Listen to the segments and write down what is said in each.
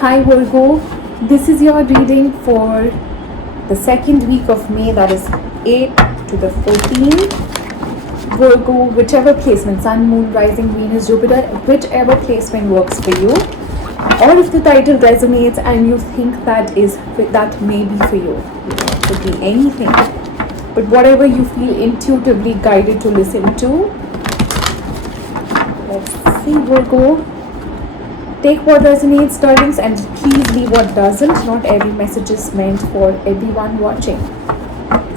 Hi Virgo, this is your reading for the second week of May, that is 8th to the 14th. Virgo, whichever placement, Sun, Moon, Rising, Venus, Jupiter, whichever placement works for you, or if the title resonates and you think that may be for you. It could be anything, but whatever you feel intuitively guided to listen to. Let's see, Virgo. Take what resonates, darlings, and please leave what doesn't. Not every message is meant for everyone watching.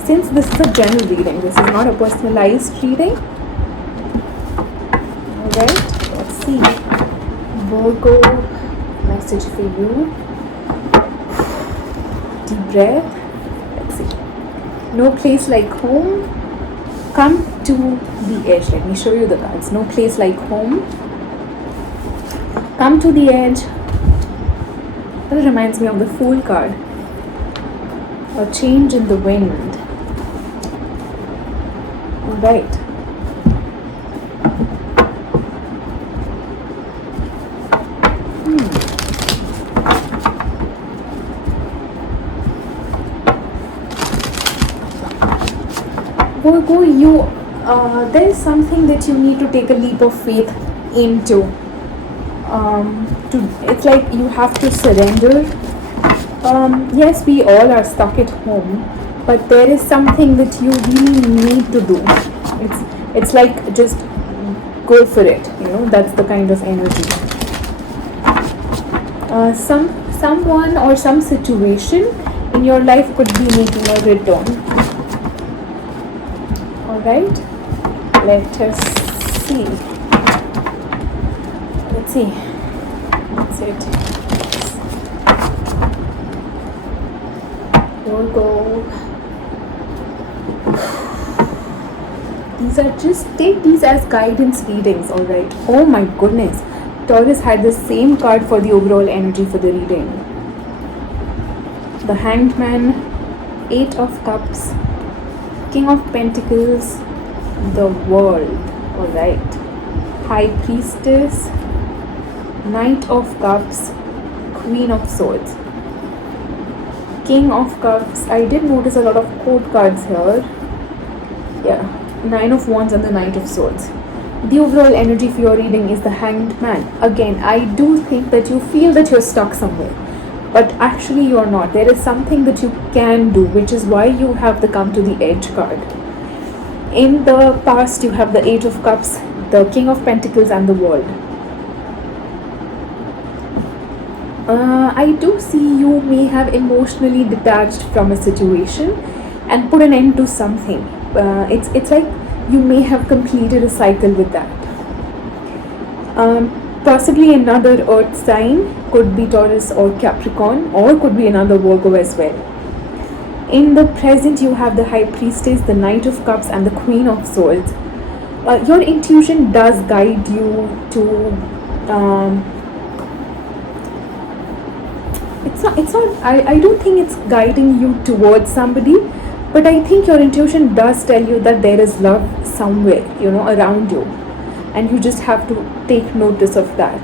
Since this is a general reading, this is not a personalized reading. Alright, let's see. Virgo, message for you. Deep breath. Let's see. No place like home. Come to the edge. Let me show you the cards. No place like home. Come to the edge. That reminds me of the Fool card. A change in the wind. Right. Virgo, there is something that you need to take a leap of faith into. It's like you have to surrender. Yes, we all are stuck at home, but there is something that you really need to do. It's like just go for it. That's the kind of energy. Someone or some situation in your life could be making a return. All right, let us see. Let's see. That's it. Virgo. Take these as guidance readings, alright? Oh my goodness. Taurus had the same card for the overall energy for the reading. The Hanged Man, 8 of Cups, King of Pentacles, the World, alright? High Priestess, Knight of Cups, Queen of Swords, King of Cups. I did notice a lot of court cards here. Yeah, 9 of Wands and the Knight of Swords. The overall energy for your reading is the Hanged Man. Again, I do think that you feel that you're stuck somewhere, but actually you're not. There is something that you can do, which is why you have the Come to the Edge card. In the past, you have the 8 of Cups, the King of Pentacles and the World. I do see you may have emotionally detached from a situation and put an end to something. It's like you may have completed a cycle with that. Possibly another earth sign, could be Taurus or Capricorn, or could be another Virgo as well. In the present, you have the High Priestess, the Knight of Cups and the Queen of Swords. Your intuition does guide you to I don't think it's guiding you towards somebody, but I think your intuition does tell you that there is love somewhere, around you, and you just have to take notice of that.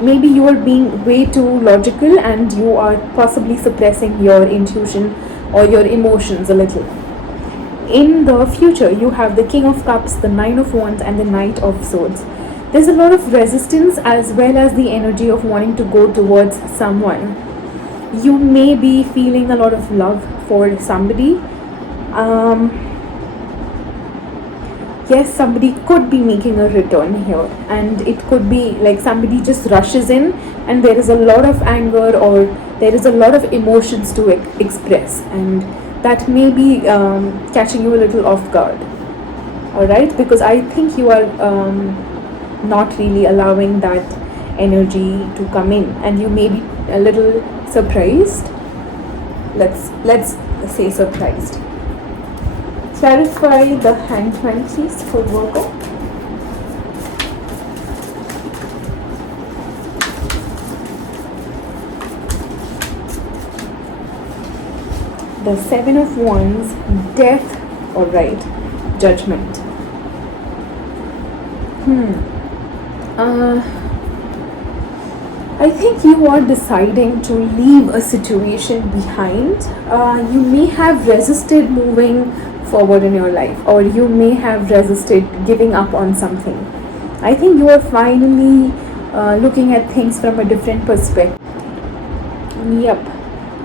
Maybe you are being way too logical and you are possibly suppressing your intuition or your emotions a little. In the future, you have the King of Cups, the 9 of Wands and the Knight of Swords. There's a lot of resistance as well as the energy of wanting to go towards someone. You may be feeling a lot of love for somebody. Yes, somebody could be making a return here, and it could be like somebody just rushes in and there is a lot of anger or there is a lot of emotions to express, and that may be catching you a little off guard. Alright, because I think you are not really allowing that energy to come in, and you may be a little surprised. Let's say surprised. Clarify the Hanged Man, please, for Virgo. The 7 of Wands, Death, alright, Judgment. I think you are deciding to leave a situation behind. You may have resisted moving forward in your life, or you may have resisted giving up on something. I think you are finally looking at things from a different perspective. Yep.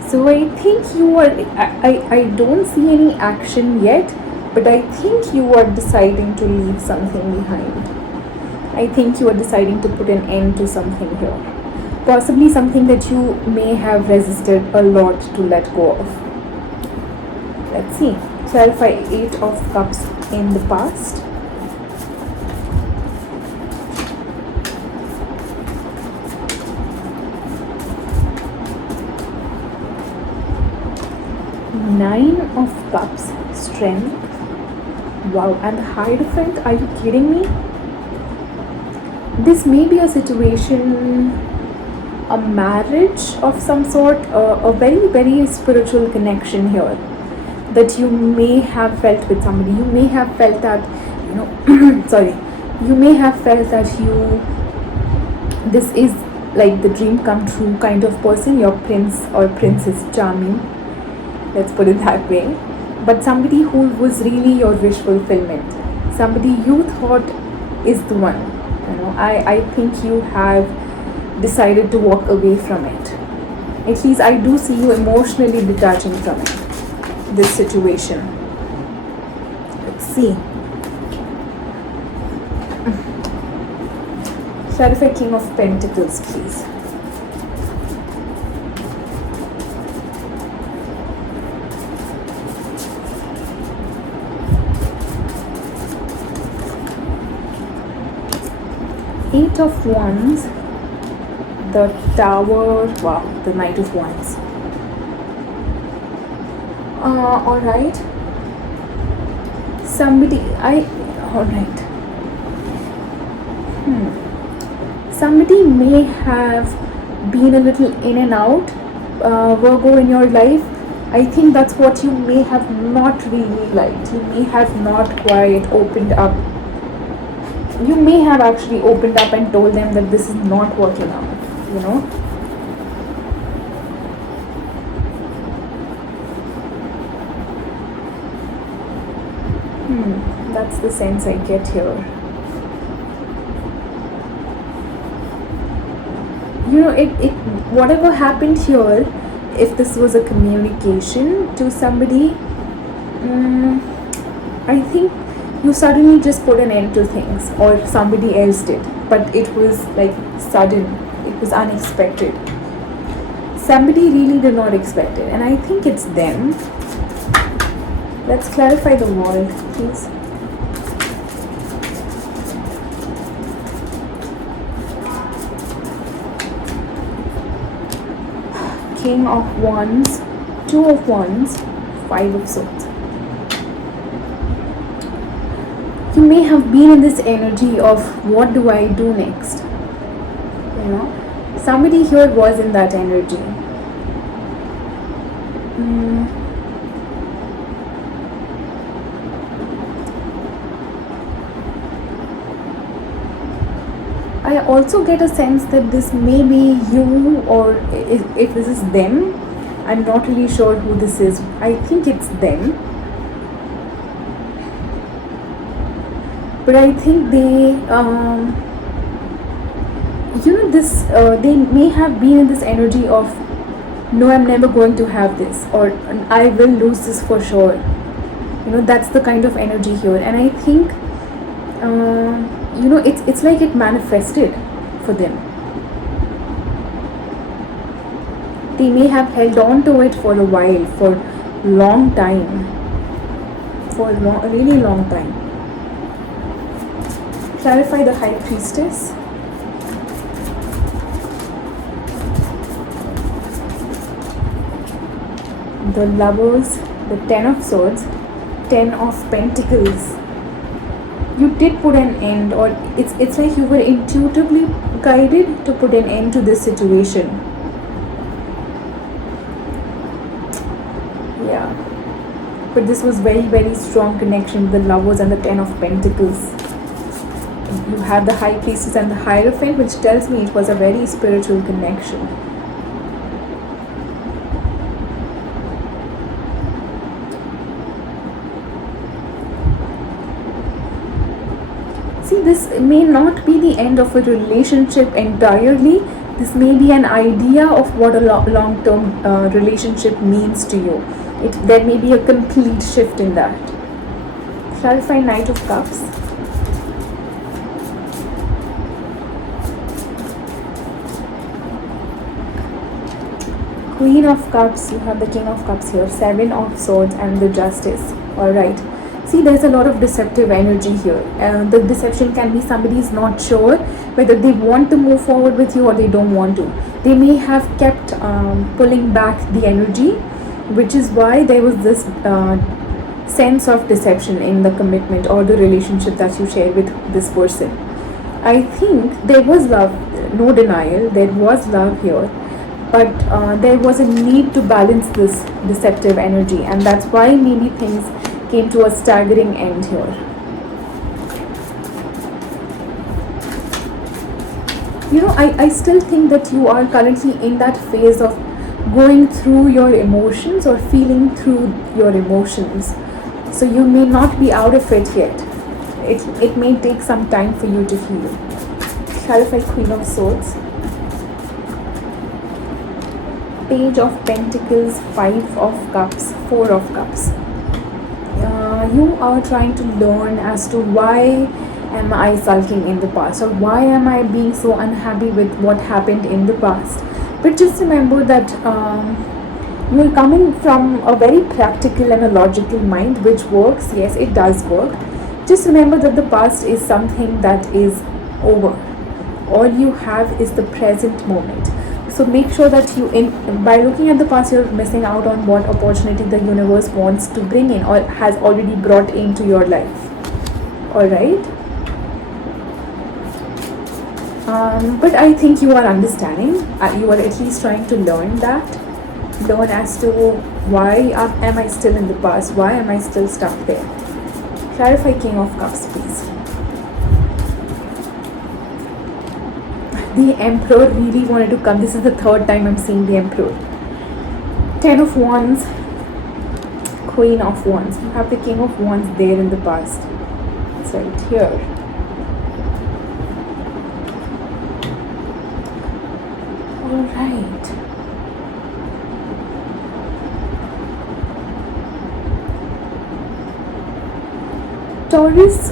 So I think you are. I don't see any action yet, but I think you are deciding to leave something behind. I think you are deciding to put an end to something here. Possibly something that you may have resisted a lot to let go of. Let's see. Clarify Eight of Cups in the past. Nine of Cups, Strength. Wow, and the Hierophant, are you kidding me? This may be a situation, a marriage of some sort, a very, very spiritual connection here that you may have felt with somebody. You may have felt that, sorry, you may have felt that this is like the dream come true kind of person, your prince or princess charming, let's put it that way. But somebody who was really your wish fulfillment, somebody you thought is the one. I think you have decided to walk away from it. At least I do see you emotionally detaching from it, this situation. Let's see. Clarify King of Pentacles, please. Eight of Wands, the Tower, wow, the Knight of Wands. Alright. Alright. Somebody may have been a little in and out, Virgo, in your life. I think that's what you may have not really liked. You may have not quite opened up. You may have actually opened up and told them that this is not working out, That's the sense I get here. Whatever happened here, if this was a communication to somebody, I think you suddenly just put an end to things, or somebody else did, but it was like sudden, it was unexpected. Somebody really did not expect it, and I think it's them. Let's clarify the World, please. King of Wands, Two of Wands, Five of Swords. You may have been in this energy of what do I do next? Somebody here was in that energy. I also get a sense that this may be you, or if this is them, I'm not really sure who this is. I think it's them. But I think they, they may have been in this energy of, no, I'm never going to have this, or I will lose this for sure. That's the kind of energy here. And I think, it's like it manifested for them. They may have held on to it for a while, for a long time, a really long time. Clarify the High Priestess. The Lovers, the Ten of Swords, Ten of Pentacles. You did put an end, or it's like you were intuitively guided to put an end to this situation. Yeah. But this was very, very strong connection with the Lovers and the Ten of Pentacles. you have the High Priestess and the Hierophant, which tells me it was a very spiritual connection. See, this may not be the end of a relationship entirely. This may be an idea of what a long-term relationship means to you. There may be a complete shift in that. Clarify Knight of Cups. Queen of Cups, you have the King of Cups here, Seven of Swords and the Justice. Alright. See, there's a lot of deceptive energy here. The deception can be somebody is not sure whether they want to move forward with you or they don't want to. They may have kept pulling back the energy, which is why there was this sense of deception in the commitment or the relationship that you share with this person. I think there was love, no denial, there was love here, but there was a need to balance this deceptive energy, and that's why maybe things came to a staggering end here. You know, I still think that you are currently in that phase of going through your emotions or feeling through your emotions. So you may not be out of it yet. It may take some time for you to heal. Clarify Queen of Swords. Page of Pentacles, Five of Cups, Four of Cups. You are trying to learn as to why am I sulking in the past, or why am I being so unhappy with what happened in the past. But just remember that you're coming from a very practical and a logical mind, which works. Yes, it does work. Just remember that the past is something that is over. All you have is the present moment. So make sure that by looking at the past, you're missing out on what opportunity the universe wants to bring in or has already brought into your life. Alright? But I think you are understanding. You are at least trying to learn as to why am I still in the past? Why am I still stuck there? Clarify King of Cups, please. The Emperor really wanted to come. This is the third time I'm seeing the Emperor. Ten of Wands, Queen of Wands. You have the King of Wands there in the past. It's right here. Alright. Taurus,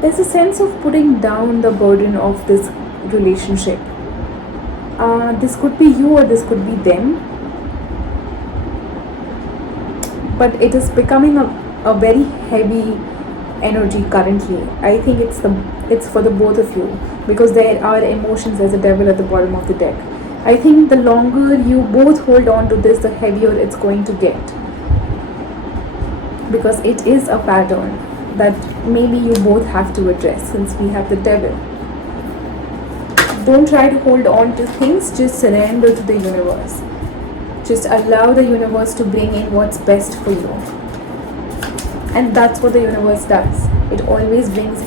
there's a sense of putting down the burden of this relationship. This could be you or this could be them, but it is becoming a very heavy energy currently. I think it's for the both of you, because there are emotions as a devil at the bottom of the deck. I think the longer you both hold on to this, the heavier it's going to get, because it is a pattern that maybe you both have to address, since we have the devil. Don't try to hold on to things, just surrender to the universe. Just allow the universe to bring in what's best for you. And that's what the universe does. It always brings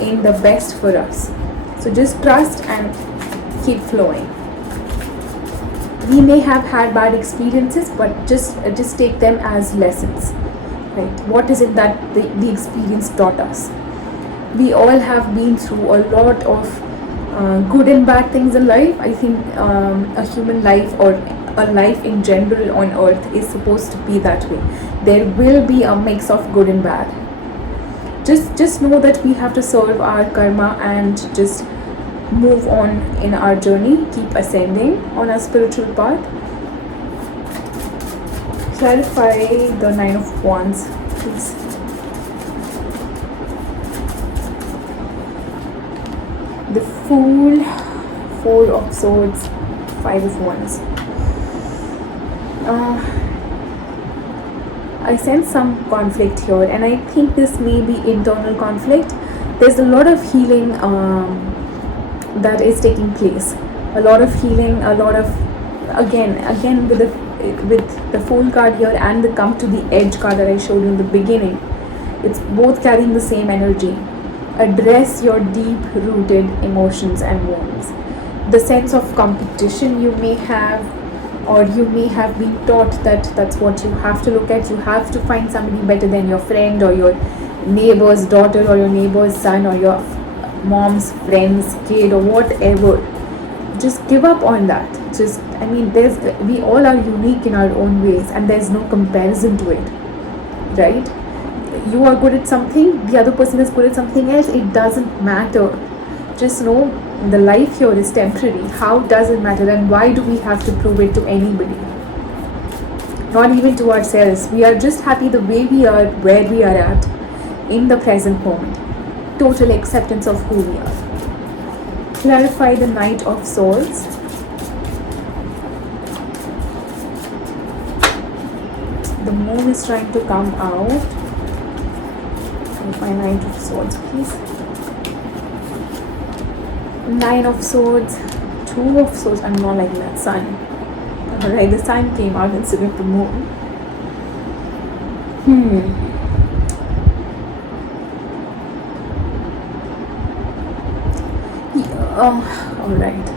in the best for us. So just trust and keep flowing. We may have had bad experiences, but just take them as lessons. Right? What is it that the experience taught us? We all have been through a lot of good and bad things in life. I think a human life or a life in general on earth is supposed to be that way. There will be a mix of good and bad. Just know that we have to serve our karma and just move on in our journey, keep ascending on our spiritual path. Clarify the Nine of Wands, please. The Fool, Four of Swords, Five of Wands. I sense some conflict here, and I think this may be internal conflict. There's a lot of healing that is taking place. A lot of healing, a lot of, again with the Fool card here and the Come to the Edge card that I showed you in the beginning, it's both carrying the same energy. Address your deep rooted emotions and wounds. The sense of competition you may have, or you may have been taught that that's what you have to look at. You have to find somebody better than your friend or your neighbor's daughter or your neighbor's son or your mom's friend's kid or whatever. Just give up on that. Just, I mean, we all are unique in our own ways, and there's no comparison to it, right? You are good at something, the other person is good at something else, it doesn't matter. Just know the life here is temporary. How does it matter, and why do we have to prove it to anybody? Not even to ourselves. We are just happy the way we are, where we are at in the present moment. Total acceptance of who we are. Clarify the Knight of Swords. The moon is trying to come out. My Knight of Swords, please. Nine of Swords, Two of Swords. I'm not liking that. Sun. Alright, the sun came out instead of the moon. Alright.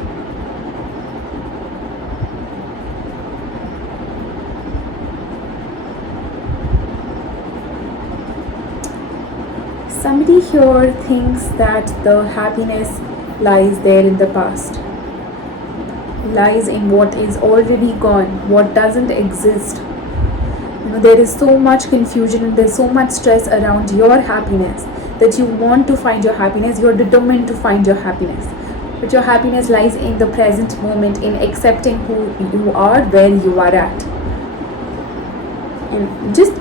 Somebody here thinks that the happiness lies there in the past, lies in what is already gone, what doesn't exist. There is so much confusion and there's so much stress around your happiness that you want to find your happiness, you're determined to find your happiness. But your happiness lies in the present moment, in accepting who you are, where you are at. And just,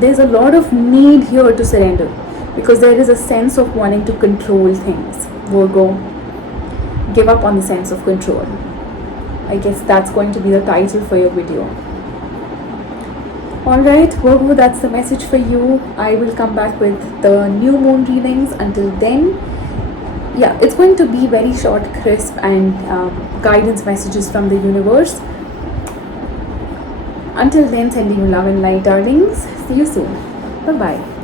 there's a lot of need here to surrender, because there is a sense of wanting to control things. Virgo, give up on the sense of control. I guess that's going to be the title for your video. Alright, Virgo, that's the message for you. I will come back with the new moon readings. Until then, yeah, it's going to be very short, crisp, and guidance messages from the universe. Until then, sending you love and light, darlings. See you soon. Bye-bye.